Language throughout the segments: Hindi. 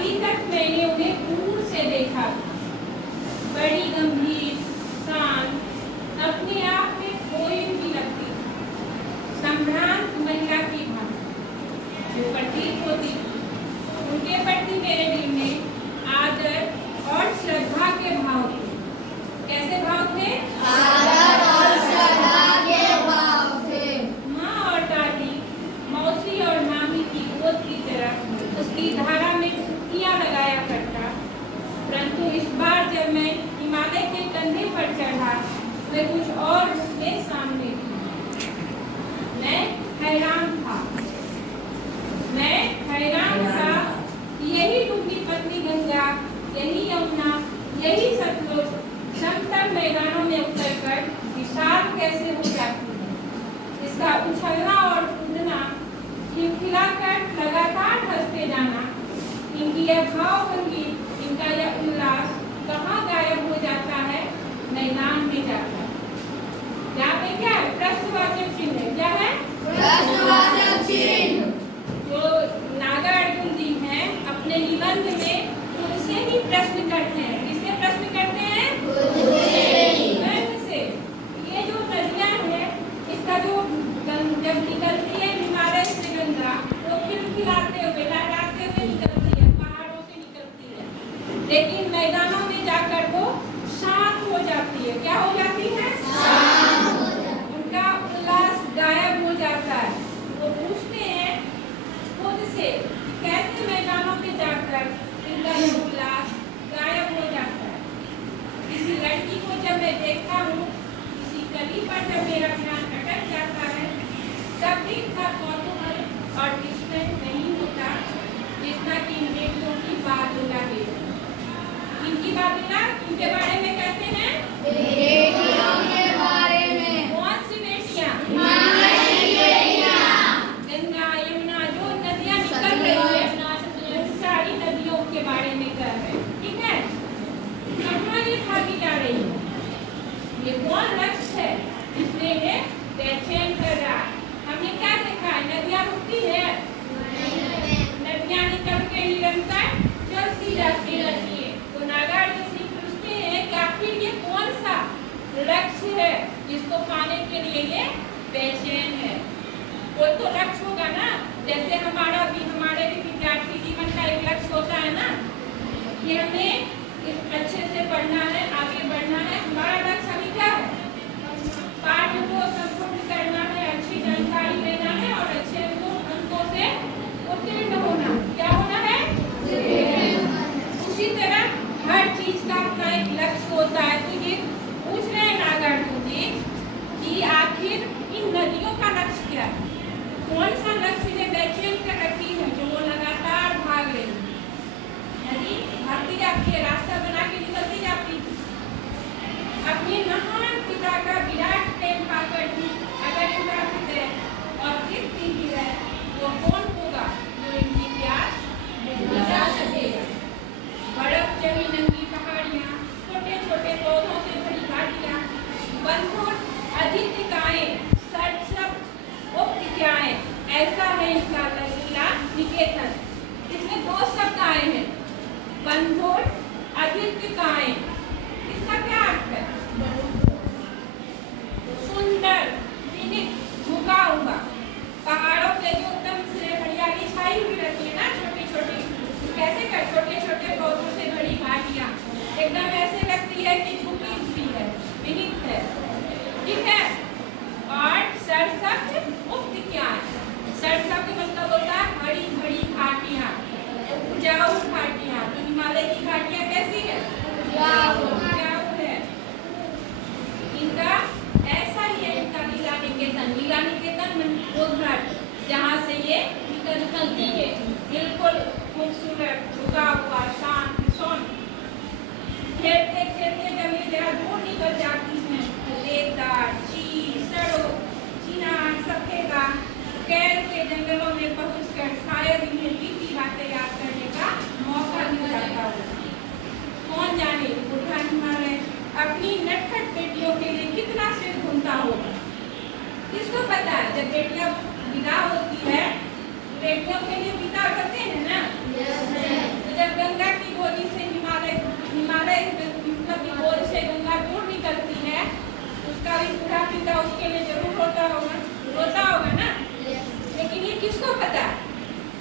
अभी तक मैंने उन्हें दूर से देखा, बड़ी गंभीर, शांत, अपने आप में खोई हुई लगती, संभ्रांत महिला की भांति जो प्रतीत होती। उनके प्रति मेरे दिल में आदर और श्रद्धा के भाव थे। कैसे भाव थे? आदर और श्रद्धा के भाव थे। माँ और दादी, मौसी और मामी की गोद की तरह उसकी धारा में डुबकियां लगाया करता। परंतु इस बार जब मैं हिमालय के कंधे पर चढ़ा, मैं कुछ और रूप में सामने थी। मैं हैरान था कि यही डूबती पतली गंगा, यही यमुना, यही सतलुज समतल मैदानों में उतरकर विशाल कैसे हो जाती है। इसका उछलना और कूदना, खिलखिलाकर लगातार हंसते जाना, इनकी यह भावभंगी, इनका यह उल्लास कहाँ गायब हो जाता है? मैदान में जाकर। यहाँ पे क्या है? प्रश्नवाचक चिन्ह है। क्या है? प्रश्नवाचक चिन्ह। जो नागार्जुन जी हैं अपने निबंध में उनसे ही प्रश्न करते हैं। किससे प्रश्न करते हैं? स्वयं से। ये जो नदियाँ हैं, इसका जो जब निकलती है हिमालय से गंगा, वो खिलखिलाते हुए, लहराते हुए निकलती है, पहाड़ों से निकलती है। लेकिन मैदानों में जाकर वो शांत हो जाती है। क्या हो जाती है? उनका उल्लास गायब हो जाता है। वो पूछते हैं खुद से कैसे मैदानों में जाकर इनका ये उल्लास गायब हो जाता है। किसी लड़की को जब मैं देखता हूँ, किसी कली पर जब मेरा ध्यान अटक जाता है, तब भी इतना कौतूहल और विस्मय नहीं होता जितना कि इन बेटियों की बातुला है। इनकी बातुला इनके बारे में कहते हैं? बेटियों के बारे में। कौन सी बेटियाँ? गंगा, यमुना, जो नदियाँ निकल रही है, उन सारी नदियों के बारे में कह रहे हैं। ठीक है? कहाँ ये भागी जा रही है? ये कौन लक्ष्य है जिसने ये बेचैन कर रहा है? हमने क्या देखा है? नदियाँ रुकती है? नदियाँ निकल के निरंतर चलती जाती रहती है। तो नागार्जुन जी पूछते हैं कि आखिर ये कौन सा लक्ष्य है जिसको पाने के लिए ये बेचैन है? कोई तो लक्ष्य होगा ना। जैसे हमारे भी विद्यार्थी जीवन का एक लक्ष्य होता है ना कि हमें अच्छे से पढ़ना है, आगे बढ़ना है। हमारा लक्ष्य अभी क्या है? पाठ को संपूर्ण करना है, अच्छी जानकारी लेना है और अच्छे अंकों से उत्तीर्ण होना। क्या होना है? उसी तरह हर चीज का अपना एक लक्ष्य होता है। तो ये पूछ रहे हैं नागार्जुन जी कि आखिर इन नदियों का लक्ष्य क्या है? कौन सा लक्ष्य ने बेचैन कर रखी है जो वो लगातार भाग रही है? नदी भागती जाती है, रास्ता बना के निकलती जाती है। अपने महान पिता का विराट प्रेम पाकर भी अगर इनका हृदय और कीर्ति ही है, तो कौन होगा जो इनकी प्यास बुझा सकेगा? बर्फ जमी नंगी पहाड़ियाँ, छोटे छोटे पौधों से भरी घाटियाँ, बंधुर अधिकाएं, सरसब उपतिकाएं, ऐसा है इसका लीला निकेतन। इसमें दो शब्द आए हैं, बंधुर अधिकाएं। इसका क्या अर्थ है? सुंदर, विनित, झुका हुआ। पहाड़ों पे जो एकदम से हरियाली छाई हुई रहती है ना, छोटी छोटी, कैसे कर छोटे छोटे पौधों से भरी घाटियाँ एकदम ऐसे लगती है कि झुकी हुई है, विनित है। ठीक है? और सरसब्ज उपतिकाएं, सरसब्ज मतलब होता है हरी भरी घाटियाँ, उपजाऊ घाटियाँ। तो हिमालय की घाटियाँ कैसी है? उपजाऊ है। इनका ऐसा ही है इनका लीला निकेतन। लीला निकेतन वो घाट जहाँ से ये निकलती है, बिल्कुल खूबसूरत, झुका हुआ, शांत, सौंदर्य। खेलते खेलते जब ये जरा दूर निकल जाती हैं, रेतदार, चीड़, सड़ों, चिनार, सफेदा, कैर के जंगलों में पहुंचकर शायद इन्हें बीती बातें याद करने का मौका मिल जाता होगा। कौन जाने बुढ़ा हिमालय अपनी नटखट बेटियों के लिए कितना सिर घूमता होगा। किसको पता है? जब बेटियां विदा होती है, बेटियों के लिए विदा करते हैं ना, तो जब किसको पता है?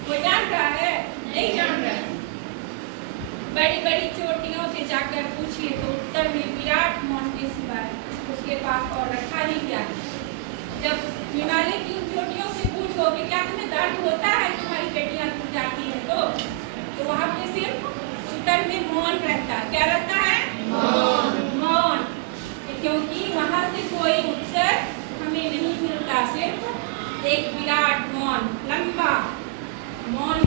कोई जान रहा है? नहीं जान रहा है। बड़ी बड़ी चोटियों से जाकर पूछिए तो उत्तर में विराट मौन के सिवाय उसके पास और रखा ही क्या है। जब हिमालय की उन चोटियों से पूछो कि क्या तुम्हें दर्द होता है, तुम्हारी चोटियां टूट जाती है तो वहां पे सिर्फ उत्तर में मौन रहता है। क्या रहता है? मौन। क्योंकि वहां से कोई उत्तर हमें नहीं मिलता, सिर्फ एक विराट मौन, लंबा मौन